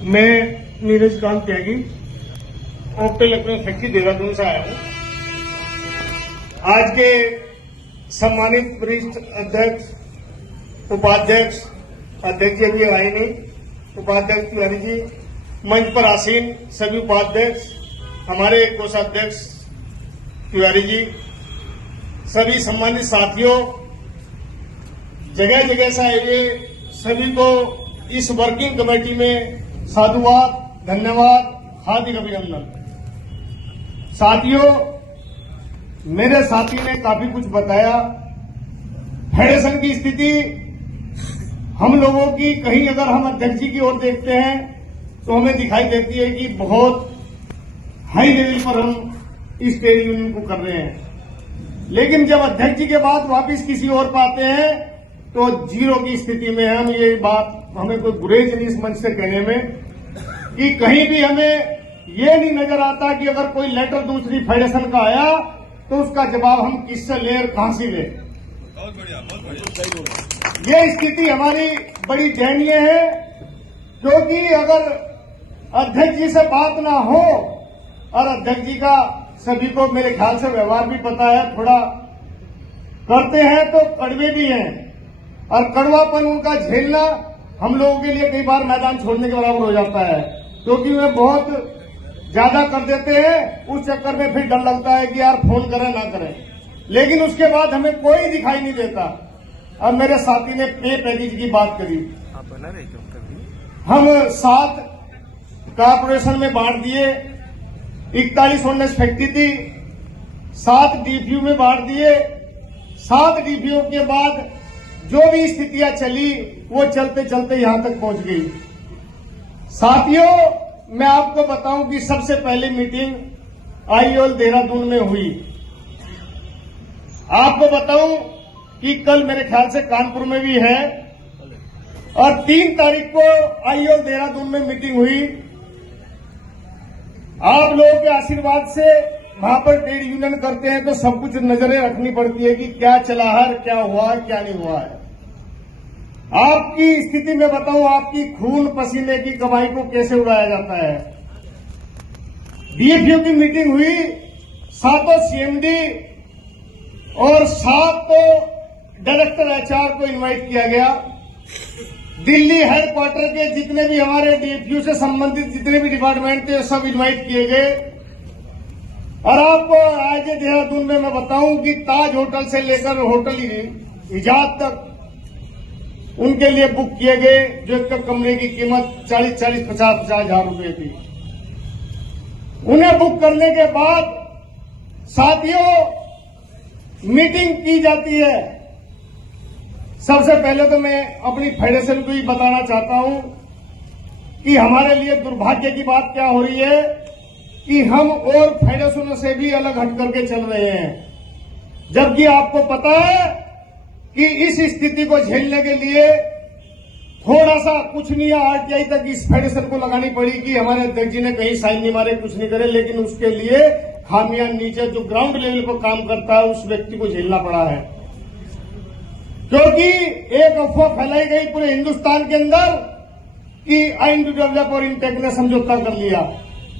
मैं नीरज कांत त्यागी octal electronic factory Dehradun से आया हूँ। आज के सम्मानित वरिष्ठ अध्यक्ष, उपाध्यक्ष, अध्यक्ष अभी आए नहीं, उपाध्यक्ष तिवारी जी, मंच पर आसीन सभी उपाध्यक्ष, हमारे कोषाध्यक्ष तिवारी जी, सभी सम्मानित साथियों, जगह जगह से आए हुए सभी को इस वर्किंग कमेटी में साधुवाद, धन्यवाद, हार्दिक अभिनंदन। साथियों, मेरे साथी ने काफी कुछ बताया। फेडरेशन की स्थिति हम लोगों की, कहीं अगर हम अध्यक्ष जी की ओर देखते हैं तो हमें दिखाई देती है कि बहुत हाई लेवल पर हम इस ट्रेड यूनियन को कर रहे हैं, लेकिन जब अध्यक्ष जी के बाद वापिस किसी और पाते हैं तो जीरो की स्थिति में हम। ये बात हमें कोई गुरेज नहीं इस मंच से कहने में कि कहीं भी हमें ये नहीं नजर आता कि अगर कोई लेटर दूसरी फेडरेशन का आया तो उसका जवाब हम किससे ले और कहां से ले। बहुत बढ़िया, बहुत बढ़िया। ये स्थिति हमारी बड़ी दयनीय है, क्योंकि अगर अध्यक्ष जी से बात ना हो, और अध्यक्ष जी का सभी को मेरे ख्याल से व्यवहार भी पता है, थोड़ा करते हैं तो कड़वे भी हैं, और कड़वापन उनका झेलना हम लोगों के लिए कई बार मैदान छोड़ने के बराबर हो जाता है, क्योंकि वे बहुत ज्यादा कर देते हैं। उस चक्कर में फिर डर लगता है कि यार फोन करें ना करें, लेकिन उसके बाद हमें कोई दिखाई नहीं देता। अब मेरे साथी ने पे पैकेज की बात करी, हम 7 कॉर्पोरेशन में बांट दिए, 41 ऑर्डिनेंस फैक्ट्री थी, 7 डीपीयू में बांट दिए। 7 डीपीयू के बाद जो भी स्थितियां चली वो चलते चलते यहां तक पहुंच गई। साथियों, मैं आपको बताऊं कि सबसे पहली मीटिंग आईओएल देहरादून में हुई। आपको बताऊं कि कल मेरे ख्याल से कानपुर में भी है, और 3 तारीख को आईओएल देहरादून में मीटिंग हुई। आप लोगों के आशीर्वाद से वहां पर ट्रेड यूनियन करते हैं तो सब कुछ नजरें रखनी पड़ती है कि क्या चला है, क्या हुआ है, क्या नहीं हुआ है। आपकी स्थिति में बताऊं, आपकी खून पसीने की कमाई को कैसे उड़ाया जाता है। डीएफयू की मीटिंग हुई, 7 सीएमडी और 7 डायरेक्टर एचआर को इनवाइट किया गया। दिल्ली हेडक्वार्टर के जितने भी हमारे डीएफयू से संबंधित जितने भी डिपार्टमेंट थे सब इनवाइट किए गए। और आपको आज देहरादून में मैं बताऊं कि ताज होटल से लेकर होटल इजाद तक उनके लिए बुक किए गए, जो एक कमरे की कीमत 40-50 हजार रुपए थी। उन्हें बुक करने के बाद साथियों मीटिंग की जाती है। सबसे पहले तो मैं अपनी फेडरेशन को ही बताना चाहता हूं कि हमारे लिए दुर्भाग्य की बात क्या हो रही है कि हम और फेडरेशनों से भी अलग हट करके चल रहे हैं, जबकि आपको पता है कि इस स्थिति को झेलने के लिए थोड़ा सा कुछ नहीं है, आरटीआई तक इस फेडरेशन को लगानी पड़ी कि हमारे अध्यक्ष जी ने कहीं साइन नहीं मारे, कुछ नहीं करे, लेकिन उसके लिए खामियां नीचे जो ग्राउंड लेवल पर काम करता है उस व्यक्ति को झेलना पड़ा है। क्योंकि एक अफवाह फैलाई गई पूरे हिंदुस्तान के अंदर कि आईएनडी डेवलप और इंटेक ने समझौता कर लिया,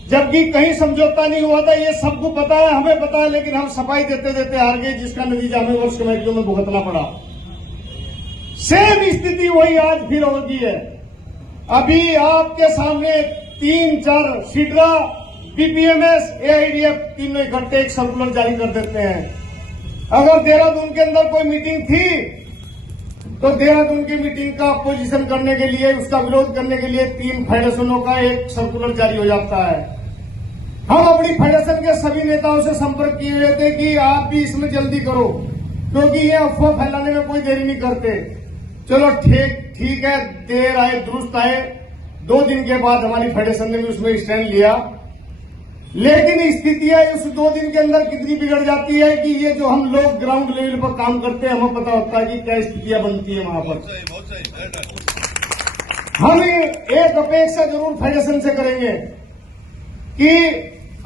जबकि कहीं समझौता नहीं हुआ था। ये सबको पता है, हमें पता है, लेकिन हम सफाई देते देते हार गए, जिसका नतीजा हमें वर्ष कमेटियों में भुगतना पड़ा। सेम स्थिति वही आज फिर हो गई है। अभी आपके सामने 3-4 सीडरा, पीपीएमएस, एआईडीएफ तीनों इकट्ठे एक सर्कुलर जारी कर देते हैं। अगर देहरादून के अंदर कोई मीटिंग थी तो देहरादून की मीटिंग का अपोजिशन करने के लिए, उसका विरोध करने के लिए 3 फेडरेशनों का एक सर्कुलर जारी हो जाता है। हम अपनी फेडरेशन के सभी नेताओं से संपर्क किए हुए थे कि आप भी इसमें जल्दी करो, क्योंकि ये अफवाह फैलाने में कोई देरी नहीं करते। चलो ठीक है, देर आए दुरुस्त आए। 2 दिन के बाद हमारी फेडरेशन ने भी उसमें स्टैंड लिया, लेकिन स्थितियां उस 2 दिन के अंदर कितनी बिगड़ जाती है कि ये जो हम लोग ग्राउंड लेवल पर काम करते हैं हमें पता होता है कि क्या स्थितियां बनती है वहां पर। हम एक अपेक्षा जरूर फेडरेशन से करेंगे कि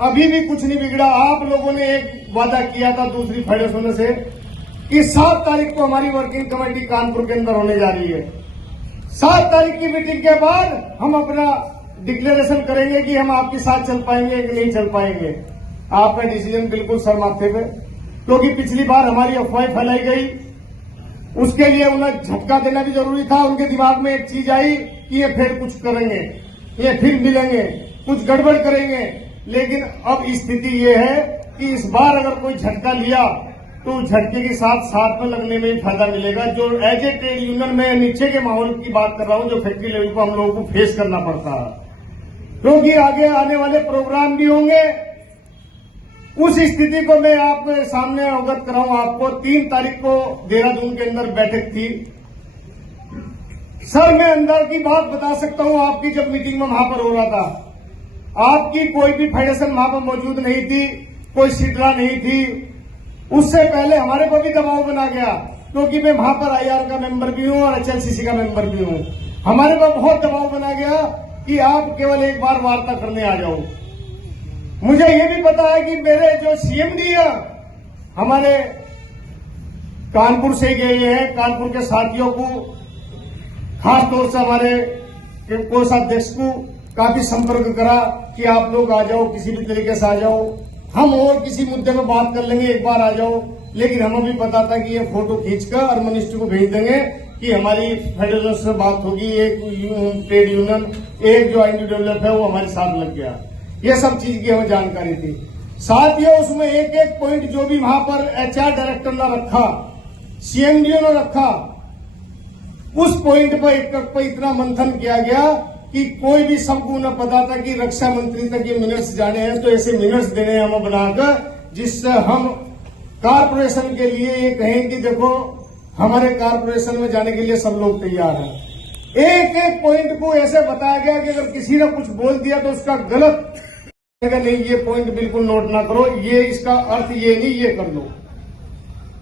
अभी भी कुछ नहीं बिगड़ा। आप लोगों ने एक वादा किया था दूसरी फेडरेशनों से कि 7 तारीख को हमारी वर्किंग कमेटी कानपुर के अंदर होने जा रही है। 7 तारीख की मीटिंग के बाद हम अपना डिक्लेरेशन करेंगे कि हम आपके साथ चल पाएंगे कि नहीं चल पाएंगे। आपका डिसीजन बिल्कुल सर माथे पे, क्योंकि पिछली बार हमारी अफवाह फैलाई गई, उसके लिए उन्हें झटका देना भी जरूरी था। उनके दिमाग में एक चीज आई कि ये फिर कुछ करेंगे, ये फिर मिलेंगे, कुछ गड़बड़ करेंगे। लेकिन अब स्थिति ये है कि इस बार अगर कोई झटका लिया तो झटके के साथ साथ में लगने में ही फायदा मिलेगा। जो एज ए ट्रेड यूनियन में नीचे के माहौल की बात कर रहा हूं, जो फैक्ट्री लेवल को हम लोगों को फेस करना पड़ता है, क्योंकि आगे आने वाले प्रोग्राम भी होंगे। उस स्थिति को मैं आपके सामने अवगत कराऊं। आपको 3 तारीख को देहरादून के अंदर बैठक थी। सर मैं अंदर की बात बता सकता हूं, आपकी जब मीटिंग में वहां पर हो रहा था, आपकी कोई भी फेडरेशन वहां पर मौजूद नहीं थी, कोई सिडरा नहीं थी। उससे पहले हमारे को भी दबाव बना गया, क्योंकि मैं वहां पर आईआर का मेंबर भी हूं और एचएलसीसी का मेंबर भी हूं। हमारे पर बहुत दबाव बना गया कि आप केवल एक बार वार्ता करने आ जाओ। मुझे ये भी पता है कि मेरे जो सीएमडी है हमारे कानपुर से गए हैं। कानपुर के साथियों को, खास तौर से हमारे कोषाध्यक्ष को काफी संपर्क करा कि आप लोग आ जाओ, किसी भी तरीके से आ जाओ, हम और किसी मुद्दे में बात कर लेंगे, एक बार आ जाओ। लेकिन हमें भी पता था कि ये फोटो खींचकर और मिनिस्टर को भेज देंगे कि हमारी फेडरेशन से बात होगी, एक ट्रेड यूनियन, एक जो इंडिविजुअल है वो हमारे साथ लग गया। ये सब चीज की हमें जानकारी थी। साथियों उसमें एक एक पॉइंट जो भी वहां पर एचआर डायरेक्टर ने रखा, सीएमडीओ ने रखा, उस पॉइंट पर एक पर इतना मंथन किया गया कि कोई भी सबको न पता था कि रक्षा मंत्री तक ये मिनट्स जाने हैं। तो ऐसे मिनट्स देने हैं हमें बनाकर, जिससे हम कारपोरेशन के लिए ये कहें कि देखो हमारे कारपोरेशन में जाने के लिए सब लोग तैयार हैं। एक एक पॉइंट को ऐसे बताया गया कि अगर किसी ने कुछ बोल दिया तो उसका गलत नहीं, ये पॉइंट बिल्कुल नोट ना करो, ये इसका अर्थ ये नहीं, ये कर लो।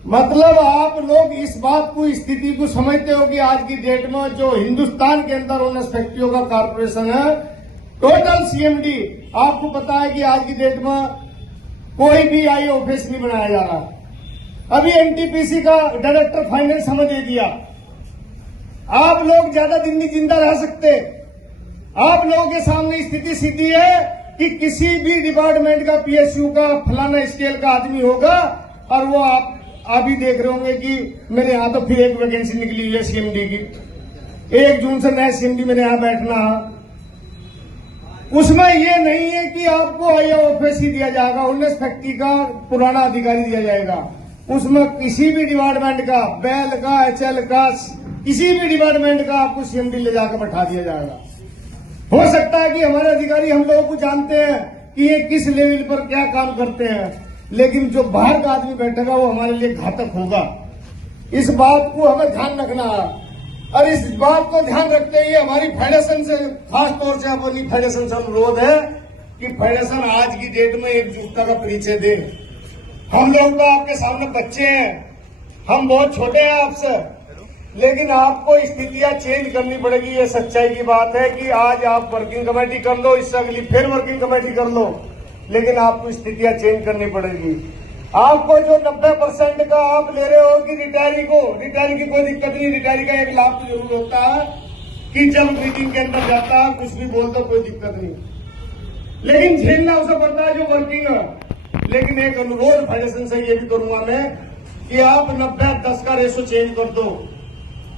मतलब आप लोग इस बात को, स्थिति को समझते हो कि आज की डेट में जो हिंदुस्तान के अंदर ओनर्स फैक्ट्रियों का कारपोरेशन है, टोटल सीएमडी, आपको पता है कि आज की डेट में कोई भी आई ऑफिस नहीं बनाया जा रहा। अभी एनटीपीसी का डायरेक्टर फाइनेंस हमें दे दिया। आप लोग ज्यादा दिन नहीं जिंदा रह सकते। आप लोगों के सामने स्थिति सीधी है कि किसी भी डिपार्टमेंट का, पीएसयू का, फलाना स्केल का आदमी होगा और वो आप अभी देख रहे होंगे कि मेरे यहाँ तो फिर एक वैकेंसी निकली हुई है सीएमडी की। 1 जून से नया सीएमडी मेरे यहाँ बैठना है। उसमें ये नहीं है कि आपको आई ऑफिस ही दिया जाएगा, ओनर्स फैक्ट्री का पुराना अधिकारी दिया जाएगा। उसमें किसी भी डिपार्टमेंट का, बेल का, एचएल का, किसी भी डिपार्टमेंट का आपको सीएमडी ले जाकर बैठा दिया जाएगा। हो सकता है कि हमारे अधिकारी हम लोगों को जानते हैं कि ये किस लेवल पर क्या काम करते हैं, लेकिन जो बाहर का आदमी बैठेगा वो हमारे लिए घातक होगा। इस बात को हमें ध्यान रखना है और इस बात को ध्यान रखते हुए हमारी फेडरेशन से, खास तौर से अपनी फेडरेशन से अनुरोध है कि फेडरेशन आज की डेट में एकजुटता का परिचय दे। हम लोग तो आपके सामने बच्चे हैं, हम बहुत छोटे हैं आपसे, लेकिन आपको स्थितियां चेंज करनी पड़ेगी। ये सच्चाई की बात है कि आज आप वर्किंग कमेटी कर लो, इससे अगली फिर वर्किंग कमेटी कर लो, लेकिन आपको स्थितियां चेंज करनी पड़ेगी। आपको जो 90% का आप ले रहे हो कि रिटायरी की कोई दिक्कत नहीं। रिटायरी का एक लाभ तो जरूर होता है कि जब मीटिंग के अंदर जाता है कुछ भी बोलता कोई दिक्कत नहीं, लेकिन झेलना उसे पड़ता है जो वर्किंग है। लेकिन एक अनुरोध फेडरेशन से ये भी करूंगा मैं कि आप 90-10 का रेशो चेंज कर दो।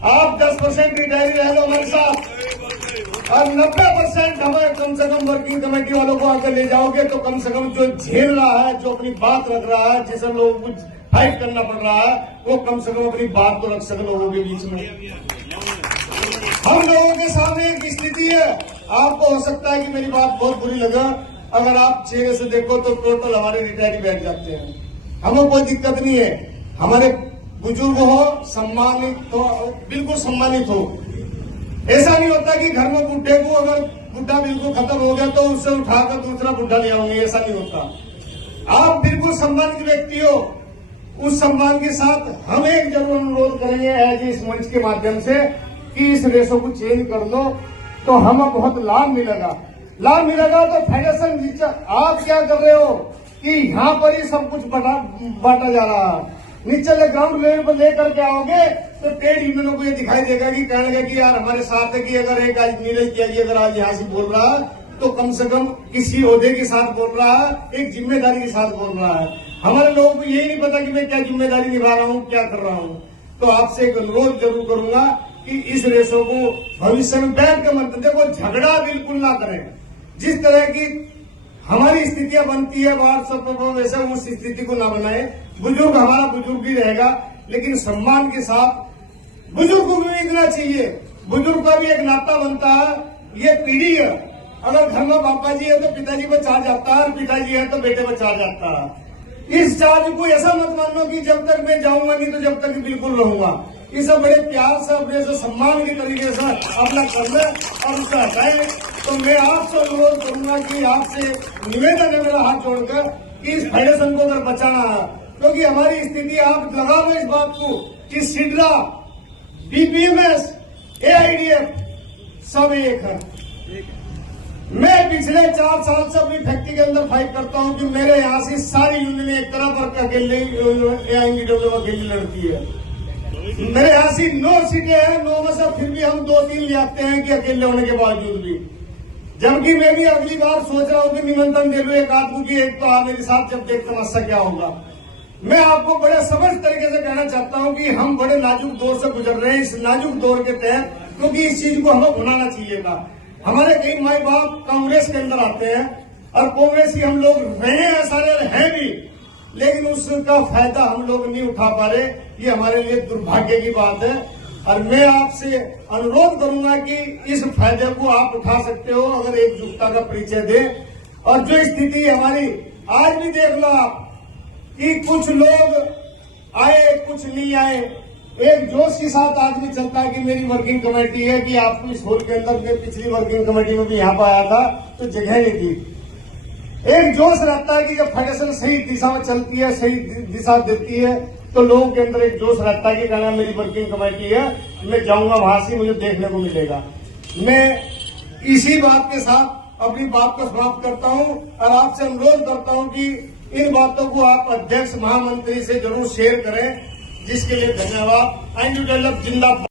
आप 10% रिटायरी रह लो हमारे साथ और 90% हमें कम से कम वर्किंग कमेटी वालों को आकर ले जाओगे तो कम से कम जो झेल रहा है, जो अपनी बात रख रहा है, जिसे लोगों को फाइट करना पड़ रहा है, वो कम से कम अपनी बात तो रख सके लोगों के बीच में। हम लोगों के सामने एक स्थिति है, आपको हो सकता है कि मेरी बात बहुत बुरी लगा, अगर आप चेहरे से देखो तो टोटल हमारे रिटायरी बैठ जाते हैं। हमें कोई दिक्कत नहीं है, हमारे बुजुर्ग हो, सम्मानित हो, बिल्कुल सम्मानित हो। ऐसा नहीं होता कि घर में बुढ़े को अगर बुढ़ा बिल्कुल खत्म हो गया तो उससे उठाकर दूसरा बुढ़ा ले आओगे, ऐसा नहीं होता। आप बिल्कुल सम्मानित व्यक्ति हो, उस सम्मान के साथ हम एक जरूर अनुरोध करेंगे एज इस मंच के माध्यम से कि इस रेशो को चेंज कर लो तो हमें बहुत लाभ मिलेगा। लाभ मिलेगा तो फेडरेशन, आप क्या कर रहे हो कि यहाँ पर ही सब कुछ बांटा जा रहा है, नीचे ग्राउंड लेवल पर लेकर के आओगे तो ट्रेड यूनियनों को ये दिखाई देगा कि कहने लगा कि यार हमारे साथ है कि अगर एक आज नीरज त्यागी अगर आज यहाँ से बोल रहा है तो कम से कम किसी ओहदे के साथ बोल रहा है, एक जिम्मेदारी के साथ बोल रहा है। हमारे लोगों को यही नहीं पता कि मैं क्या जिम्मेदारी निभा रहा हूँ, क्या कर रहा हूँ। तो आपसे एक अनुरोध जरूर करूंगा कि इस रेसों को भविष्य में बैठ कर मत देखो, झगड़ा बिल्कुल ना करें। जिस तरह की हमारी स्थितियां बनती है व्हाट्सएप पर, वैसे उस स्थिति को ना बनाए। बुजुर्ग हमारा बुजुर्ग ही रहेगा, लेकिन सम्मान के साथ बुजुर्ग को भी इतना चाहिए। बुजुर्ग का भी एक नाता बनता है, ये पीढ़ी है। अगर घर में पापा जी है तो पिताजी पर चार्ज आता है, और पिताजी है तो बेटे पर चार्ज आता है। इस चार्ज को ऐसा मत मानो कि जब तक मैं जाऊंगा नहीं तो जब तक बिल्कुल रहूंगा। इसे बड़े प्यार से अपने से सम्मान के तरीके से अपना कर ले और उसे हटाए। तो मैं आपसे अनुरोध करूंगा कि आपसे निवेदन है मेरा हाथ जोड़कर कि इस फेडरेशन को अगर बचाना है, क्योंकि हमारी स्थिति आप लगा लो इस बात को कि सिडरा, बीपीएमएस, एआईडीएफ सब एक है। मैं पिछले 4 साल से अपनी फैक्ट्री के अंदर फाइट करता हूं कि मेरे यहाँ से सारी यूनियन एक तरफ और अकेले अकेली लड़ती है। मेरे यहाँ से 9 सीटें हैं, 9 में से फिर भी हम 2-3 ले आते हैं कि अकेले होने के बावजूद भी। जबकि मैं भी अगली बार सोच रहा हूं कि निमंत्रण दे लूं एक आदमी की, एक तो आप मेरे साथ जब देख समस्या क्या होगा। मैं आपको बड़े समझ तरीके से कहना चाहता हूं कि हम बड़े नाजुक दौर से गुजर रहे हैं। इस नाजुक दौर के तहत क्योंकि इस चीज को हमें भुलाना चाहिएगा। हमारे कई माई बाप कांग्रेस के अंदर आते हैं और कांग्रेस ही हम लोग रहे हैं, सारे हैं भी, लेकिन उसका फायदा हम लोग नहीं उठा पा रहे। ये हमारे लिए दुर्भाग्य की बात है। और मैं आपसे अनुरोध करूंगा कि इस फायदे को आप उठा सकते हो अगर एकजुटता का परिचय दें। और जो स्थिति हमारी आज भी देख लो आप कि कुछ लोग आए कुछ नहीं आए, एक जोश के साथ आज भी चलता है कि मेरी वर्किंग कमेटी है कि आपको इस होल के अंदर मैं पिछली वर्किंग कमेटी में भी यहाँ पर आया था तो जगह नहीं थी। एक जोश रहता है कि जब फेडरेशन सही दिशा में चलती है, सही दिशा देती है, तो लोगों के अंदर एक जोश रहता है कि कहना मेरी वर्किंग कमेटी है, मैं जाऊंगा वहां से मुझे देखने को मिलेगा। मैं इसी बात के साथ अपनी बात को समाप्त करता हूं और आपसे अनुरोध करता हूं कि इन बातों को आप अध्यक्ष महामंत्री से जरूर शेयर करें, जिसके लिए धन्यवाद। एंड जिंदाबाद।